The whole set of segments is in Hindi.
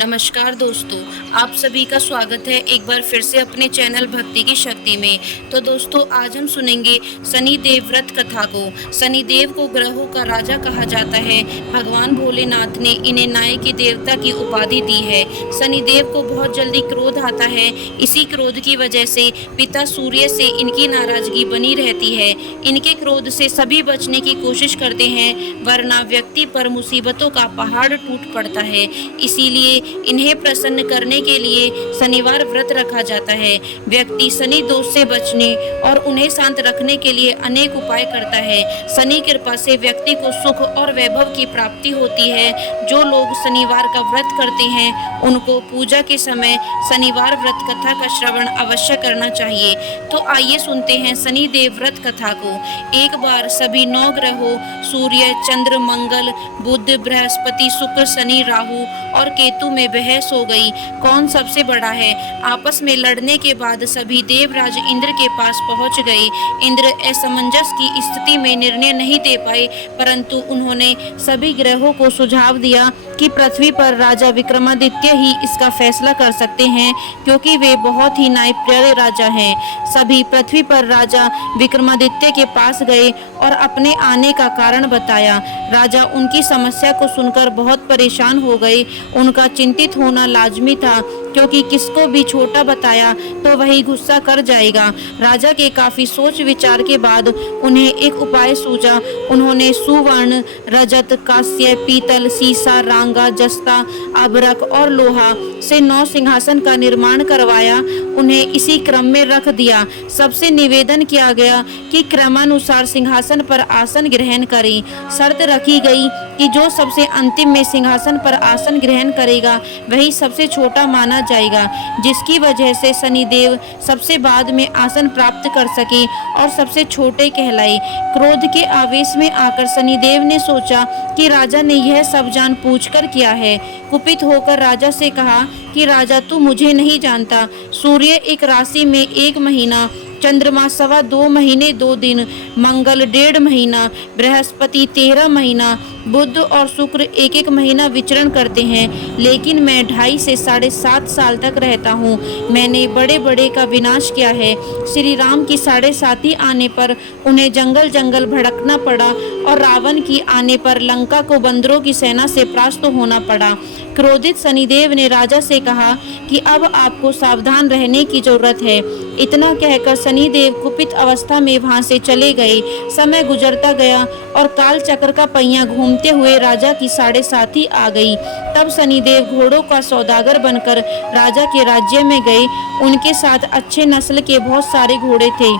नमस्कार दोस्तों, आप सभी का स्वागत है एक बार फिर से अपने चैनल भक्ति की शक्ति में। तो दोस्तों, आज हम सुनेंगे शनिदेव व्रत कथा को। शनिदेव को ग्रहों का राजा कहा जाता है। भगवान भोलेनाथ ने इन्हें न्याय के देवता की उपाधि दी है। शनिदेव को बहुत जल्दी क्रोध आता है। इसी क्रोध की वजह से पिता सूर्य से इनकी नाराजगी बनी रहती है। इनके क्रोध से सभी बचने की कोशिश करते हैं, वरना व्यक्ति पर मुसीबतों का पहाड़ टूट पड़ता है। इसीलिए इन्हें प्रसन्न करने के लिए शनिवार व्रत रखा जाता है। व्यक्ति शनि दोष से बचने और उन्हें शांत रखने के लिए अनेक उपाय करता है। शनि कृपा से व्यक्ति को सुख और वैभव की प्राप्ति होती है। जो लोग शनिवार का व्रत करते हैं उनको पूजा के समय शनिवार व्रत कथा का श्रवण अवश्य करना चाहिए। तो आइए सुनते हैं शनिदेव व्रत कथा को। एक बार सभी 9 ग्रहों सूर्य, चंद्र, मंगल, बुध, बृहस्पति, शुक्र, शनि, राहु और केतु में बहस हो गई, कौन सबसे बड़ा है। आपस में लड़ने के बाद सभी देवराज इंद्र के पास पहुंच गए। इंद्र असमंजस की स्थिति में निर्णय नहीं दे पाए, परंतु उन्होंने सभी ग्रहों को सुझाव दिया कि पृथ्वी पर राजा विक्रमादित्य ही इसका फैसला कर सकते हैं, क्योंकि वे बहुत ही न्यायप्रिय राजा हैं। सभी पृथ्वी पर राजा विक्रमादित्य के पास गए और अपने आने का कारण बताया। राजा उनकी समस्या को सुनकर बहुत परेशान हो गए। उनका चिंतित होना लाजमी था, क्योंकि किसको भी छोटा बताया तो वही गुस्सा कर जाएगा। राजा के काफी सोच विचार के बाद उन्हें एक उपाय सूझा। उन्होंने सुवर्ण, रजत, कांस्य, पीतल, सीसा, रांगा, जस्ता, अभ्रक और लोहा से 9 सिंहासन का निर्माण करवाया। उन्हें इसी क्रम में रख दिया। सबसे निवेदन किया गया कि क्रमानुसार सिंहासन पर आसन ग्रहण करें। शर्त रखी गई कि जो सबसे अंतिम में सिंहासन पर आसन ग्रहण करेगा वही सबसे छोटा माना जाएगा, जिसकी वजह से शनिदेव सबसे बाद में आसन प्राप्त कर सके और सबसे छोटे कहलाए। क्रोध के आवेश में आकर शनिदेव ने सोचा कि राजा ने यह सब जान पूछकर किया है। कुपित होकर राजा से कहा कि राजा, तू मुझे नहीं जानता। सूर्य एक राशि में 1 महीना, चंद्रमा 2.25 महीने 2 दिन, मंगल 1.5 महीना, बृहस्पति 13 महीना, बुध और शुक्र 1-1 महीना विचरण करते हैं, लेकिन मैं 2.5 से 7.5 साल तक रहता हूँ। मैंने बड़े बड़े का विनाश किया है। श्री राम की 7.5 आने पर उन्हें जंगल जंगल भड़कना पड़ा और रावण की आने पर लंका को बंदरों की सेना से परास्त होना पड़ा। क्रोधित शनिदेव ने राजा से कहा कि अब आपको सावधान रहने की जरूरत है। इतना कहकर शनिदेव कुपित अवस्था में वहां से चले गए। समय गुजरता गया और काल चक्र का पहिया घूमते हुए राजा की 7.5 आ गई। तब शनिदेव घोड़ों का सौदागर बनकर राजा के राज्य में गए। उनके साथ अच्छे नस्ल के बहुत सारे घोड़े थे।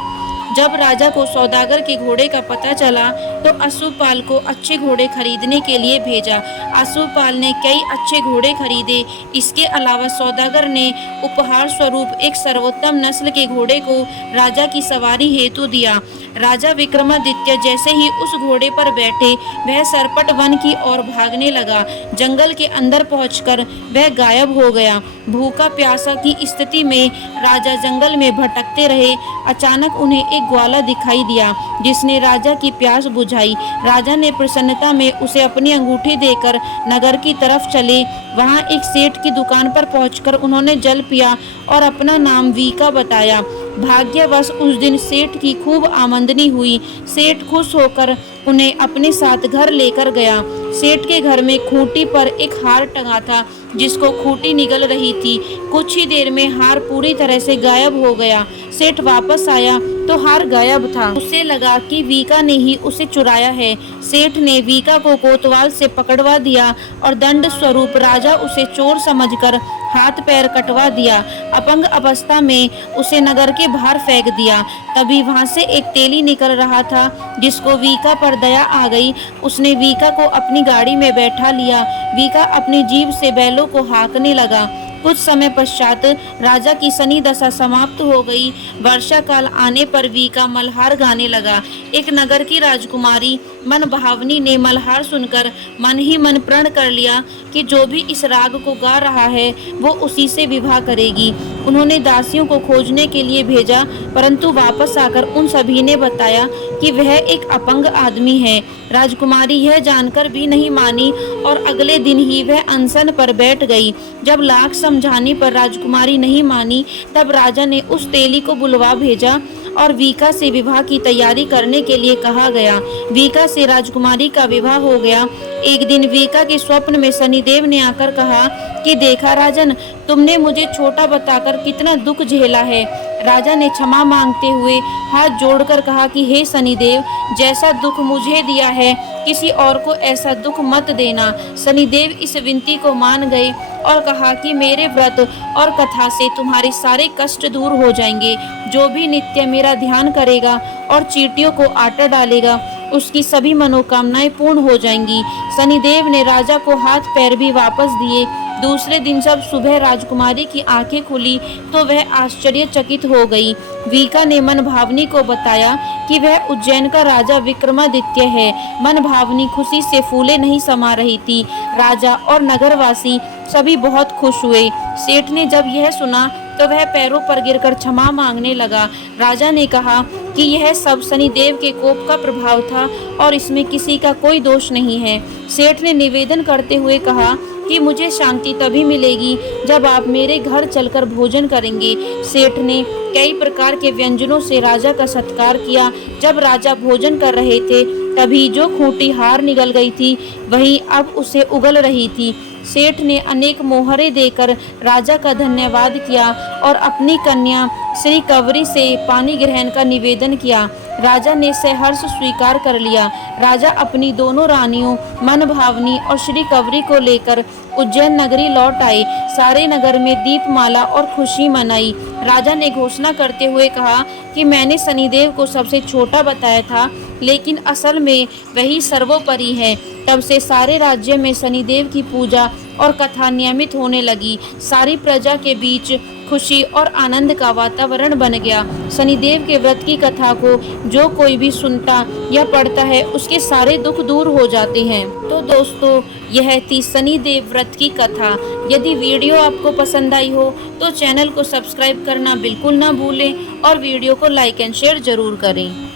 जब राजा को सौदागर के घोड़े का पता चला तो अश्वपाल को अच्छे घोड़े खरीदने के लिए भेजा। अश्वपाल ने कई अच्छे घोड़े खरीदे। इसके अलावा सौदागर ने उपहार स्वरूप एक सर्वोत्तम नस्ल के घोड़े को राजा की सवारी हेतु दिया। राजा विक्रमादित्य जैसे ही उस घोड़े पर बैठे, वह सरपट वन की ओर भागने लगा। जंगल के अंदर पहुंचकर वह गायब हो गया। भूखा प्यासा की स्थिति में राजा जंगल में भटकते रहे। अचानक उन्हें एक ग्वाला दिखाई दिया, जिसने राजा की प्यास बुझाई। राजा ने प्रसन्नता में उसे अपनी अंगूठी देकर नगर की तरफ चले। वहां एक सेठ की दुकान पर पहुंचकर उन्होंने जल पिया और अपना नाम वीका बताया। भाग्यवश उस दिन सेठ की खूब आमदनी हुई। सेठ खुश होकर उन्हें अपने साथ घर लेकर गया। सेठ के घर में खूंटी पर एक हार टंगा था, जिसको खूंटी निगल रही थी। कुछ ही देर में हार पूरी तरह से गायब हो गया। सेठ वापस आया तो हार गायब था। उसे लगा कि वीका ने ही उसे चुराया है। सेठ ने वीका को कोतवाल से पकड़वा दिया और दंड स्वरूप राजा उसे चोर समझकर हाथ पैर कटवा दिया। अपंग अवस्था में उसे नगर के बाहर फेंक दिया। तभी वहां से एक तेली निकल रहा था, जिसको वीका पर दया आ गई। उसने वीका को अपनी गाड़ी में बैठा लिया। वीका अपनी जीभ से बैलों को हाँकने लगा। कुछ समय पश्चात राजा की शनि दशा समाप्त हो गई। वर्षा काल आने पर वीका मल्हार गाने लगा। एक नगर की राजकुमारी मन भावनी ने मल्हार सुनकर मन ही मन प्रण कर लिया कि जो भी इस राग को गा रहा है वो उसी से विवाह करेगी। उन्होंने दासियों को खोजने के लिए भेजा, परंतु वापस आकर उन सभी ने बताया कि वह एक अपंग आदमी है। राजकुमारी यह जानकर भी नहीं मानी और अगले दिन ही वह अनशन पर बैठ गई। जब लाख समझाने पर राजकुमारी नहीं मानी, तब राजा ने उस तेली को बुलवा भेजा और वीका से विवाह की तैयारी करने के लिए कहा गया। वीका से राजकुमारी का विवाह हो गया। एक दिन वीका के स्वप्न में शनिदेव ने आकर कहा कि देखा राजन, तुमने मुझे छोटा बताकर कितना दुख झेला है। राजा ने क्षमा मांगते हुए हाथ जोड़कर कहा कि हे शनिदेव, जैसा दुख मुझे दिया है किसी और को ऐसा दुख मत देना। शनिदेव इस विनती को मान गए और कहा कि मेरे व्रत और कथा से तुम्हारे सारे कष्ट दूर हो जाएंगे। जो भी नित्य मेरा ध्यान करेगा और चींटियों को आटा डालेगा, उसकी सभी मनोकामनाएं पूर्ण हो जाएंगी। शनिदेव ने राजा को हाथ पैर भी वापस दिए। दूसरे दिन जब सुबह राजकुमारी की आंखें खुली तो वह आश्चर्यचकित हो गई। वीका ने मनभावनी को बताया कि वह उज्जैन का राजा विक्रमादित्य है। मनभावनी खुशी से फूले नहीं समा रही थी। राजा और नगरवासी सभी बहुत खुश हुए। सेठ ने जब यह सुना तो वह पैरों पर गिरकर क्षमा मांगने लगा। राजा ने कहा कि यह सब शनिदेव के कोप का प्रभाव था और इसमें किसी का कोई दोष नहीं है। सेठ ने निवेदन करते हुए कहा कि मुझे शांति तभी मिलेगी जब आप मेरे घर चलकर भोजन करेंगे। सेठ ने कई प्रकार के व्यंजनों से राजा का सत्कार किया। जब राजा भोजन कर रहे थे तभी जो खूंटी हार निगल गई थी वही अब उसे उगल रही थी। सेठ ने अनेक मोहरे देकर राजा का धन्यवाद किया और अपनी कन्या श्री कवरी से पानी ग्रहण का निवेदन किया। राजा ने सहर्ष स्वीकार कर लिया। राजा अपनी दोनों रानियों मनभावनी और श्री कवरी को लेकर उज्जैन नगरी लौट आए। सारे नगर में दीपमाला और खुशी मनाई। राजा ने घोषणा करते हुए कहा कि मैंने शनिदेव को सबसे छोटा बताया था, लेकिन असल में वही सर्वोपरि है। तब से सारे राज्य में शनिदेव की पूजा और कथा नियमित होने लगी। सारी प्रजा के बीच खुशी और आनंद का वातावरण बन गया। शनिदेव के व्रत की कथा को जो कोई भी सुनता या पढ़ता है उसके सारे दुख दूर हो जाते हैं। तो दोस्तों, यह थी शनिदेव व्रत की कथा। यदि वीडियो आपको पसंद आई हो तो चैनल को सब्सक्राइब करना बिल्कुल ना भूलें और वीडियो को लाइक एंड शेयर जरूर करें।